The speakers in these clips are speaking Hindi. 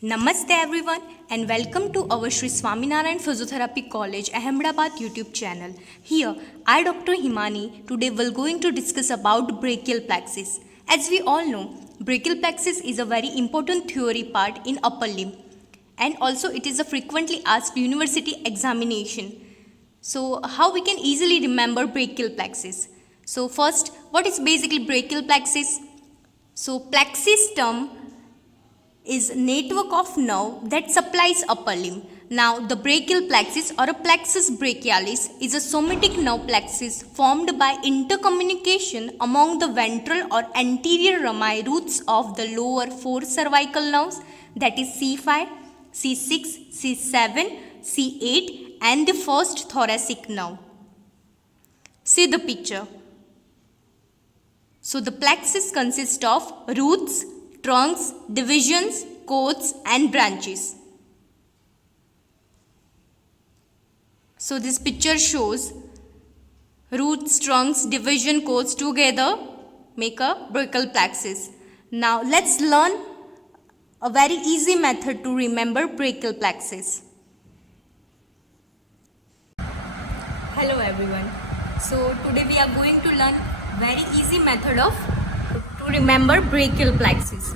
Namaste everyone and welcome to our Sri Swaminarayan Physiotherapy College Ahmedabad YouTube channel. Here I Dr. Himani today will going to discuss about brachial plexus. As we all know, brachial plexus is a very important theory part in upper limb and also it is a frequently asked university examination. So how we can easily remember brachial plexus? So first, what is basically brachial plexus? So plexus term is network of nerve that supplies upper limb. Now the brachial plexus or a plexus brachialis is a somatic nerve plexus formed by intercommunication among the ventral or anterior rami roots of the lower four cervical nerves, that is C5, C6, C7, C8 and the first thoracic nerve. See the picture. So the plexus consists of roots, trunks, divisions, cords and branches. So this picture shows roots, trunks, division, cords together make a brachial plexus. Now let's learn a very easy method to remember brachial plexus. Hello everyone. So today we are going to learn very easy method to remember brachial plexus.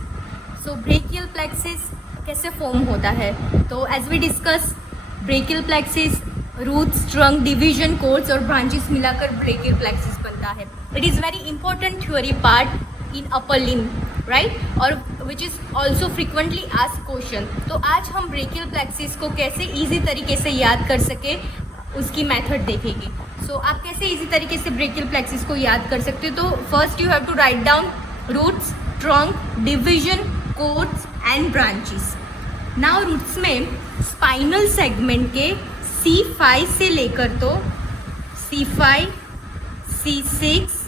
So brachial plexus कैसे फॉर्म होता है? तो as we discuss, brachial plexus roots, trunk, division, cords और branches मिलाकर brachial plexus बनता है. It is very important theory part in upper limb, right? और which is also frequently asked question. तो आज हम brachial plexus को कैसे easy तरीके से याद कर सके उसकी मेथड देखेंगे. सो आप कैसे इजी तरीके से ब्रेकियल प्लेक्सिस को याद कर सकते हो? तो first you have to write down roots, trunk, division, cords and branches. Now roots में स्पाइनल सेगमेंट के C5 से लेकर तो C5, C6,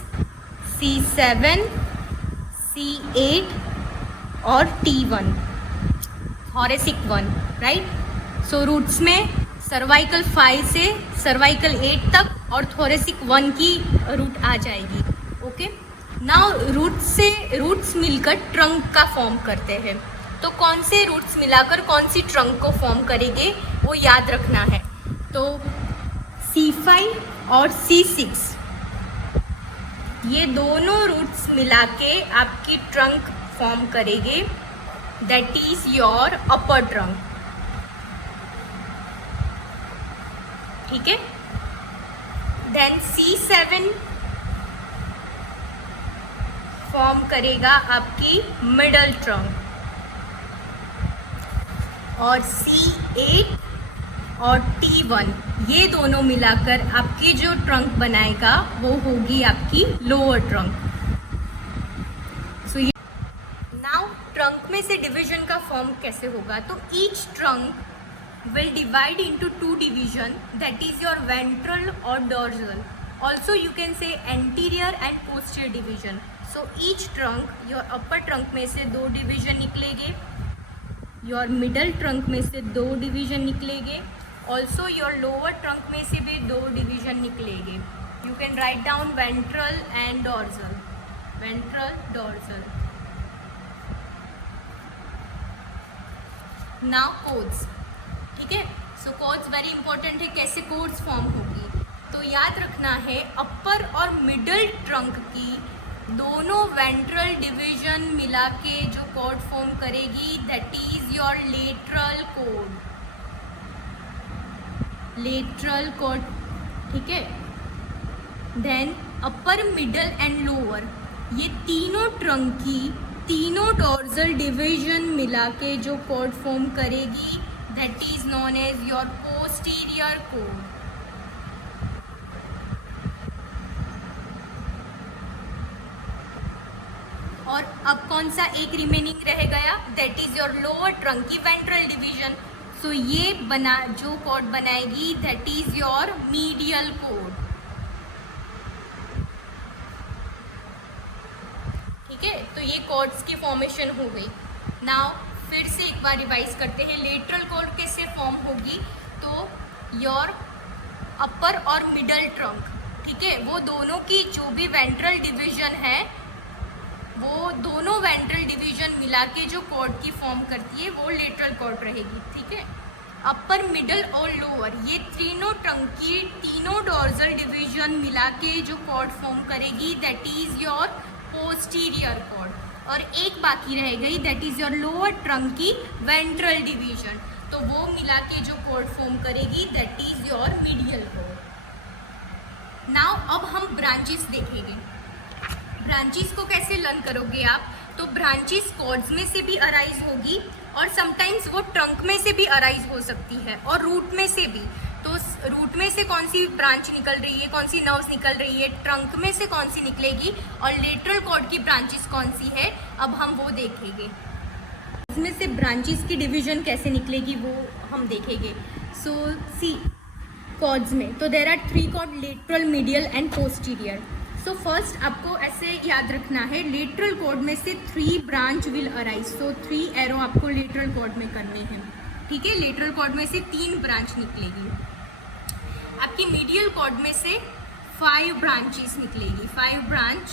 C7, C8 और T1 thoracic 1, right. So roots में सर्वाइकल 5 से सर्वाइकल 8 तक और थोरेसिक 1 की रूट आ जाएगी. ओके. नाउ रूट्स मिलकर ट्रंक का फॉर्म करते हैं. तो कौन से रूट्स मिलाकर कौन सी ट्रंक को फॉर्म करेंगे वो याद रखना है. तो C5 और C6 ये दोनों रूट्स मिला के आपकी ट्रंक फॉर्म करेंगे, that is your upper trunk. ठीक है. देन C7 फॉर्म करेगा आपकी मिडल ट्रंक और C8 और T1 ये दोनों मिलाकर आपकी जो ट्रंक बनाएगा वो होगी आपकी लोअर ट्रंक. सो ये नाउ ट्रंक में से डिवीजन का फॉर्म कैसे होगा? तो each trunk will divide into two division, that is your ventral or dorsal. Also you can say anterior and posterior division. So each trunk, your upper trunk में से 2 division निकलेंगे, your middle trunk में से 2 division निकलेंगे, also your lower trunk में से भी 2 division निकलेंगे. You can write down ventral and dorsal. Ventral, dorsal. Now codes. ठीक है. सो कोड्स वेरी इंपॉर्टेंट है. कैसे कोड्स फॉर्म होगी? तो याद रखना है अपर और मिडल ट्रंक की दोनों वेंट्रल डिवीजन मिला के जो कोड फॉर्म करेगी that is your lateral cord. Lateral cord. ठीक है. Then upper, middle and lower ये तीनों ट्रंक की तीनों डॉर्सल डिवीजन मिला के जो कोड फॉर्म करेगी that is known as your posterior cord. और अब कौन सा एक रिमेनिंग रह गया? that is your lower trunk की ventral division. so ये बना जो cord बनाएगी that is your medial cord. ठीक है. तो ये कॉर्ड्स की फॉर्मेशन हो गई. नाउ फिर से एक बार रिवाइज करते हैं. लेटरल कॉर्ड कैसे फॉर्म होगी? तो योर अपर और मिडल ट्रंक, ठीक है, वो दोनों की जो भी वेंट्रल डिवीजन है वो दोनों वेंट्रल डिवीजन मिला के जो कॉर्ड की फॉर्म करती है वो लेटरल कॉर्ड रहेगी, ठीक है। अपर, मिडल और लोअर, ये तीनों ट्रंक की तीनों डॉर्सल डिवीजन मिला के जो कॉर्ड फॉर्म करेगी that is your posterior cord, और एक बाकी रह गई that is your lower trunk की वेंट्रल डिवीजन, तो वो मिला के जो कॉर्ड फॉर्म करेगी that is your medial cord. Now अब हम ब्रांचेस देखेंगे। ब्रांचेस को कैसे लर्न करोगे आप, तो ब्रांचेस कॉर्ड्स में से भी अराइज होगी और समटाइम्स वो ट्रंक में से भी अराइज हो सकती है और रूट में से भी। तो रूट में से कौन सी ब्रांच निकल रही है, कौन सी नर्व्स निकल रही है, ट्रंक में से कौन सी निकलेगी और लेटरल कॉर्ड की ब्रांचेस कौन सी है, अब हम वो देखेंगे। इसमें से ब्रांचेस की डिवीजन कैसे निकलेगी वो हम देखेंगे। सो सी कॉर्ड्स में तो there are 3 cord, lateral, medial and posterior. So first आपको ऐसे याद रखना है, लेटरल कॉर्ड में से 3 branch will arise, so 3 arrow आपको लेटरल कॉर्ड में करने हैं, ठीक है। लेटरल कॉर्ड में से 3 ब्रांच निकलेगी। आपकी मीडियल कॉर्ड में से 5 ब्रांचेस निकलेगी, 5 branch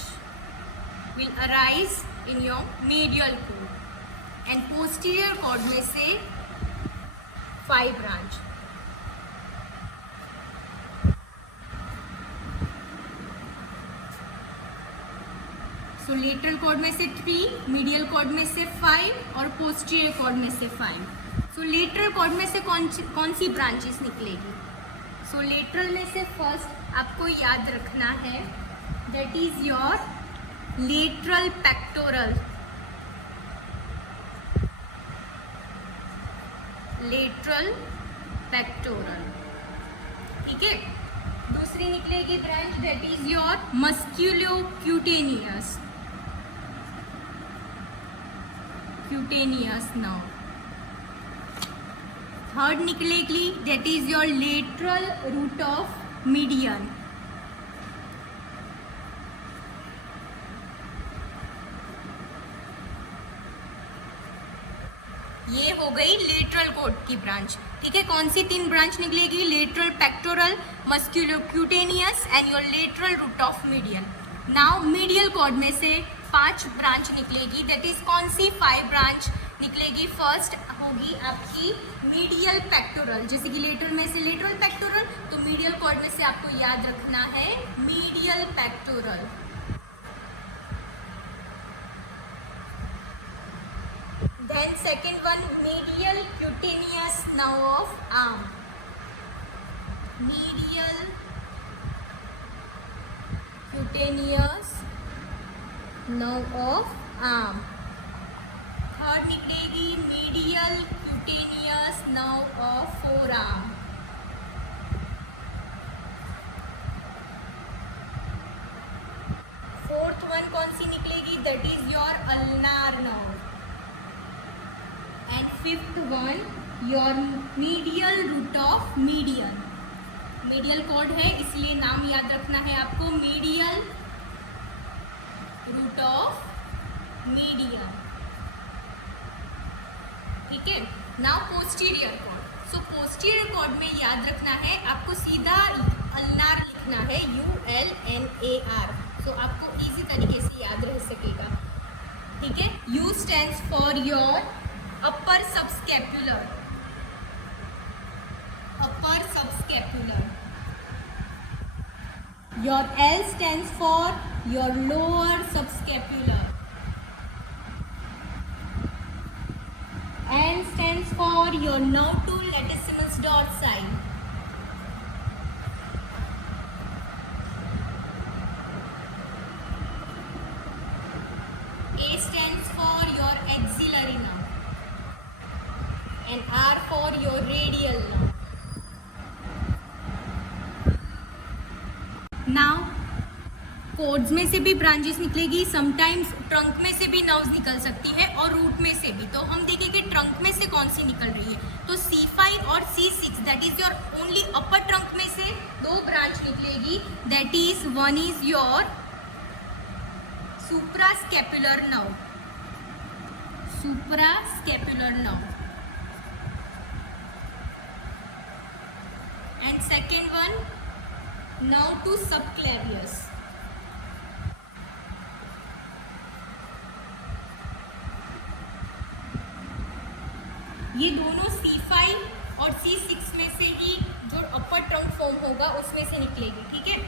will arise in your medial cord, and posterior cord में से 5 ब्रांच। सो लेटरल कॉर्ड में से 3, मीडियल कॉर्ड में से 5 और पोस्टीरियर कॉर्ड में से 5। सो लेटरल कॉर्ड में से कौन सी ब्रांचेस निकलेगी। सो लेटरल में से फर्स्ट आपको याद रखना है that is your lateral pectoral, lateral pectoral, ठीक है। दूसरी निकलेगी branch that is your musculocutaneous, cutaneous nerve. Third निकलेगी that is your lateral root of median, ये हो गई लेटरल कॉर्ड की ब्रांच, ठीक है। कौन सी 3 ब्रांच निकलेगी, lateral pectoral, musculocutaneous and your lateral root of median. Now medial cord में से 5 ब्रांच निकलेगी, दैट इज कौन सी 5 ब्रांच निकलेगी। फर्स्ट होगी आपकी मीडियल पेक्टोरल, जैसे कि लेटरल में से लेटरल पेक्टोरल, तो मीडियल कॉर्ड में से आपको याद रखना है medial pectoral. Then second one, medial cutaneous nerve of arm, medial cutaneous nerve of arm। Third निकलेगी medial cutaneous nerve of forearm। Fourth one कौन सी निकलेगी, that is your ulnar nerve। And fifth one your medial root of median. Medial cord है इसलिए नाम याद रखना है आपको, मीडियल रूट ऑफ मीडियन, ठीक है। Now posterior cord. So posterior cord में याद रखना है आपको, सीधा अल्नार लिखना है, ULNAR। सो आपको इजी तरीके से याद रह सकेगा, ठीक है। U stands for your upper subscapular, upper subscapular। your L stands for your lower subscapular, N stands for your nerve to latissimus dorsi, A stands for your axillary nerve, and R for your radial nerve। Now cords में से भी ब्रांचेस निकलेगी, समटाइम्स ट्रंक में से भी नर्व्स निकल सकती है और रूट में से भी। तो हम देखेंगे ट्रंक में से कौन सी निकल रही है, तो C5 और C6 that is your only upper trunk में से 2 ब्रांच निकलेगी, that is one is your suprascapular nerve, suprascapular nerve, and second one nerve to subclavius, ये दोनों C5 और C6 में से ही जो अपर ट्रंक फॉर्म होगा उसमें से निकलेगी, ठीक है।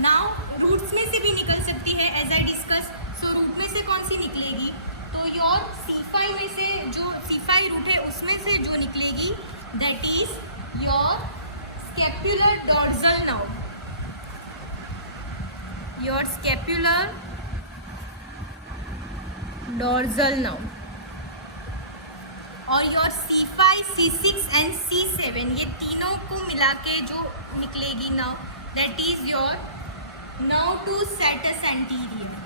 नाउ रूट्स में से भी निकल सकती है as I discuss. So root में से कौन सी निकलेगी, तो योर C5 में से जो C5 रूट है उसमें से जो निकलेगी that is your scapular dorsal nerve, your scapular dorsal nerve. और your C5, C6 and C7 ये तीनों को मिला के जो निकलेगी nerve that is your nerve to serratus anterior.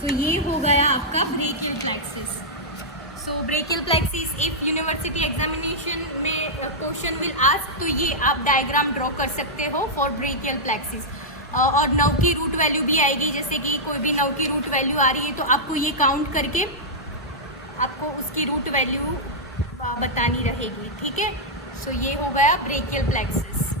तो ये हो गया आपका brachial plexus. So brachial plexus if university examination में क्वेश्चन विल आस्क तो ये आप डायग्राम ड्रॉ कर सकते हो फॉर ब्रेकियल प्लेक्सिस। और नर्व की रूट वैल्यू भी आएगी, जैसे कि कोई भी नर्व की रूट वैल्यू आ रही है तो आपको ये काउंट करके आपको उसकी रूट वैल्यू बतानी रहेगी, ठीक है। सो ये हो गया ब्रेकियल प्लेक्सिस।